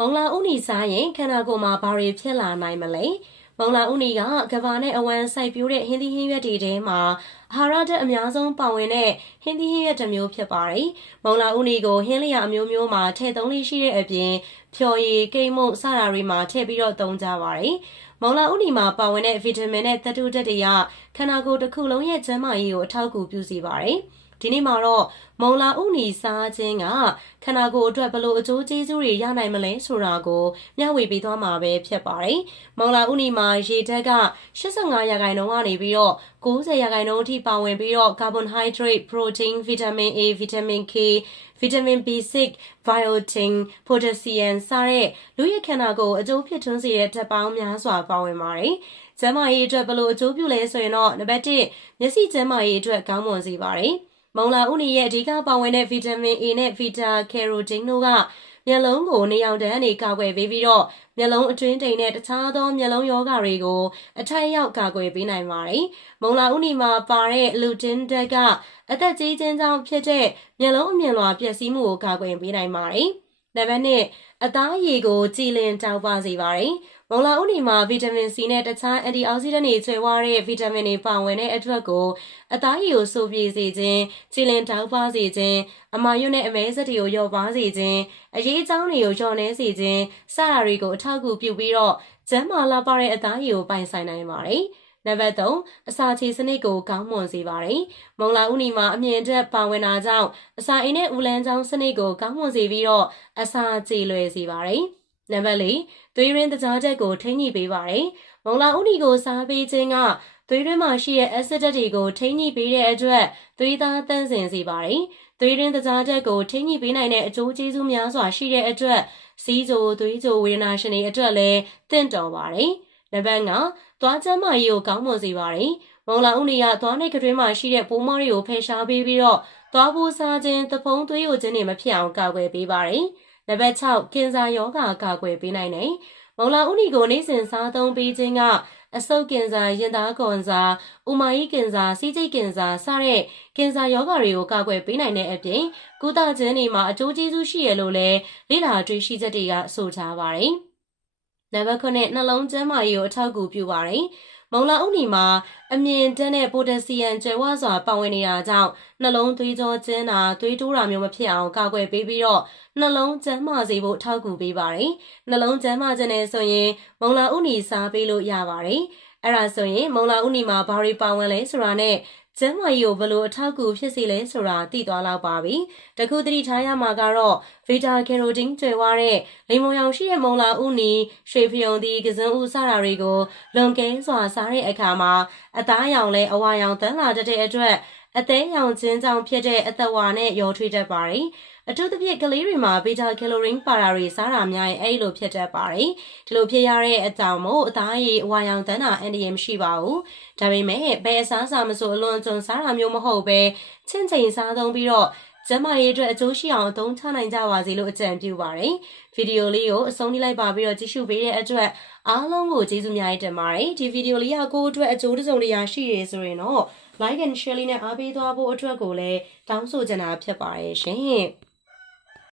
မုံလာဥနီစားရင်ခန္ဓာကိုယ်မှာဘာတွေဖြစ်လာနိုင်မလဲမုံလာဥနီကကဘာနဲ့အဝမ်းစိုက်ပြိုးတဲ့ဟင်းသီးဟင်းရွက်တွေထဲမှာအာဟာရဓာတ်အများဆုံးပါဝင်တဲ့ဟင်းသီးဟင်းရွက်တစ်မျိုးဖြစ်ပါတယ်။မုံလာဥနီကိုဟင်းလျာအမျိုးမျိုးမှာထည့်သုံးလေးရှိတဲ့အပြင်ဖြော်ရည်ကိတ်မုတ်စတာတွေမှာထည့်ပြီးတော့သုံးကြပါတယ်။မုံလာဥနီမှာပါဝင်တဲ့ဗီတာမင်နဲ့သတ္တုဓာတ်တွေကခန္ဓာကိုယ်တစ်ခုလုံးရဲ့ကျန်းမာရေးကိုအထောက်အကူပြုစေပါတယ်။ ဒီနေ့မှာတော့မုံလာဥနီစားခြင်းကခန္ဓာကိုယ်အတွက်ဘလို့အကျိုးကျေးဇူးတွေရနိုင်မလဲဆိုတာကိုမျှဝေပေးသွားမှာပဲဖြစ်ပါတယ်။မုံလာဥနီမှာရေဓာတ်က85ရာခိုင်နှုန်းကနေပြီးတော့90ရာခိုင်နှုန်းအထိပါဝင်ပြီးတော့ carbohydrate, protein, vitamin A, vitamin K, vitamin B6, biotin, potassium စတဲ့လူရဲ့ခန္ဓာကိုယ်အကျိုးဖြစ်ထွန်းစေတဲ့ဓာတ်ပေါင်းများစွာပါဝင်ပါတယ်။ကျန်းမာရေးအတွက်ဘလို့အကျိုးပြုလဲဆိုရင်တော့နံပါတ်1မျက်စိကျန်းမာရေးအတွက်ကောင်းမွန်စေပါတယ်။ မုံလာဥနီရဲ့အဓိကပါဝင်တဲ့ဗီတာမင် A နဲ့ဗီတာကယ်ရိုတင်တို့ကမျက်လုံးကိုနေအောင်တန်းအနေကာကွယ်ပေးပြီးတော့မျက်လုံးအတွင်းတိမ်နဲ့တခြားသောမျက်လုံးရောဂါတွေကိုအထက်ရောက်ကာကွယ်ပေးနိုင်ပါတယ်။မုံလာဥနီမှာပါတဲ့လူတင်တက်ကအသက်ကြီးခြင်းကြောင့်ဖြစ်တဲ့မျက်လုံးအမြင်လွှာပျက်စီးမှုကိုကာကွယ်ပေးနိုင်ပါတယ်။ နံပါတ်1အသားရည်ကိုကြည်လင်တောက်ပစေပါတယ်။မုံလာဥနီမှာဗီတာမင် C နဲ့တခြားအန်တီအောက်ဆီဒန့်တွေကျွဲဝါးတဲ့ဗီတာမင်တွေပါဝင်တဲ့အတွက်ကိုအသားရည်ကိုဆိုပြေစေခြင်း၊ကြည်လင်တောက်ပါစေခြင်း၊အမာရွတ်နဲ့အမဲဆက်တွေကိုလျော့ပါစေခြင်း၊အရေးအကြောင်းတွေကိုလျော့နှဲစေခြင်းစတာတွေကိုအထောက်အကူပြုပြီးတော့ကျန်းမာလာပါတဲ့အသားရည်ကိုပိုင်ဆိုင်နိုင်ပါတယ်။ နံပါတ်3အစာချေစနစ်ကိုကောင်းမွန်စေပါတယ်။မုံလာဥနီမှာအမြင့်တက်ပါဝင်တာကြောင့်အစာအိမ်နဲ့ဦးလန်းချောင်းစနစ်ကိုကောင်းမွန်စေပြီးတော့အစာချေလွယ်စေပါတယ်။နံပါတ်၄သွေးရင်းတကြားချက်ကိုထိန်းညှိပေးပါတယ်။မုံလာဥနီကိုစားပေးခြင်းကသွေးရင်းမှာရှိတဲ့ acid ဓာတ်တွေကိုထိန်းညှိပေးတဲ့အတွက်သွေးသားတန့်စင်စေပါတယ်။သွေးရင်းတကြားချက်ကိုထိန်းညှိပေးနိုင်တဲ့အကျိုးကျေးဇူးများစွာရှိတဲ့အတွက်စီးကြိုသွေးကြိုဝေဒနာရှင်တွေအတွက်လည်းတင့်တော်ပါတယ်။နံပါတ်5 သွားချမ်းမကြီးကိုကောင်းမွန်စေပါတယ်။မုံလာဥနီကသွားနဲ့ကတွင်းမှာရှိတဲ့ပိုးမတွေကိုဖယ်ရှားပေးပြီးတော့သွားပိုးစားခြင်းသဖုံးသွေးယိုခြင်းတွေမဖြစ်အောင်ကာကွယ်ပေးပါတယ်။နံပါတ်6ကင်ဆာရောဂါကာကွယ်ပေးနိုင်တယ်။မုံလာဥနီကိုနေ့စဉ်စားသုံးပေးခြင်းကအဆုတ်ကင်ဆာရင်သားကွန်ဆာဥမာယီကင်ဆာစီးကျိတ်ကင်ဆာစတဲ့ကင်ဆာရောဂါတွေကိုကာကွယ်ပေးနိုင်တဲ့အပြင်ကုသခြင်းတွေမှာအကျိုးကျေးဇူးရှိရလို့လည်းလေ့လာတွေ့ရှိချက်တွေကဆိုထားပါတယ်။ နံပါတ်9နှလုံးကျန်းမာရေးကိုအထောက်အကူပြုပါတယ်။မုံလာဥနီမှာအမြင့်တက်တဲ့ပိုတက်ဆီယမ်ကျွဲဝစွာပါဝင်နေတာကြောင့်နှလုံးသွေးကြောကျဉ်တာသွေးတိုးတာမျိုးမဖြစ်အောင်ကာကွယ်ပေးပြီးတော့နှလုံးကျန်းမာစေဖို့ထောက်ကူပေးပါတယ်။နှလုံးကျန်းမာခြင်းနဲ့ဆိုရင်မုံလာဥနီစားပေးလို့ရပါတယ်။အဲ့ဒါဆိုရင်မုံလာဥနီမှာဘာတွေပါဝင်လဲဆိုတာနဲ့ ကျန်းမာရေးကိုဘလို့အထောက်အကူဖြစ်စေလဲဆိုတာသိသွားလောက်ပါပြီ။တခုသတိထားရမှာကတော့ဗီတာကယ်ရိုတင်းကျွဲဝါတဲ့လိမ္မော်ရောင်ရှိတဲ့မုံလာဥနီရွှေဖျုံသီးကစန်းဥစတာတွေကိုလွန်ကဲစွာစားတဲ့အခါမှာအသားရောင်လဲအဝါရောင်တန်းလာတတ်တဲ့အတွက် အသေးရောင်ခြင်းကြောင့်ဖြစ်တဲ့အသက်ဝါနဲ့ရောထွေးတတ်ပါတယ်။အထူးသဖြင့်ကလေးတွေမှာဘီတာကယ်လိုရင်းပါတာတွေစားတာများရင်အဲ့လိုဖြစ်တတ်ပါတယ်ဒီလိုဖြစ်ရတဲ့အကြောင်းမို့အသားရည်အဝါရောင်တန်းတာအန်ဒီယမ်မရှိပါဘူးဒါပေမဲ့ဘယ်အစားအစာမဆိုအလွန်ကျွံစားတာမျိုးမဟုတ်ပဲချင့်ချိန်စားသုံးပြီးတော့ကျမရေးအတွက်အကျိုးရှိအောင်အသုံးချနိုင်ကြပါစေလို့အကြံပြုပါတယ်။ဗီဒီယိုလေးကိုအဆုံးထိလိုက်ပါပြီးတော့ကြည့်ရှုပေးတဲ့အတွက်အားလုံးကိုကျေးဇူးများတင်ပါတယ်။ဒီဗီဒီယိုလေးကကိုယ့်အတွက်အကျိုးတစုံတရာရှိရဆိုရင်တော့ like and share လေးနဲ့အားပေးသွားဖို့အတွက်ကိုလည်းတောင်းဆိုချင်တာဖြစ်ပါတယ်ရှင်။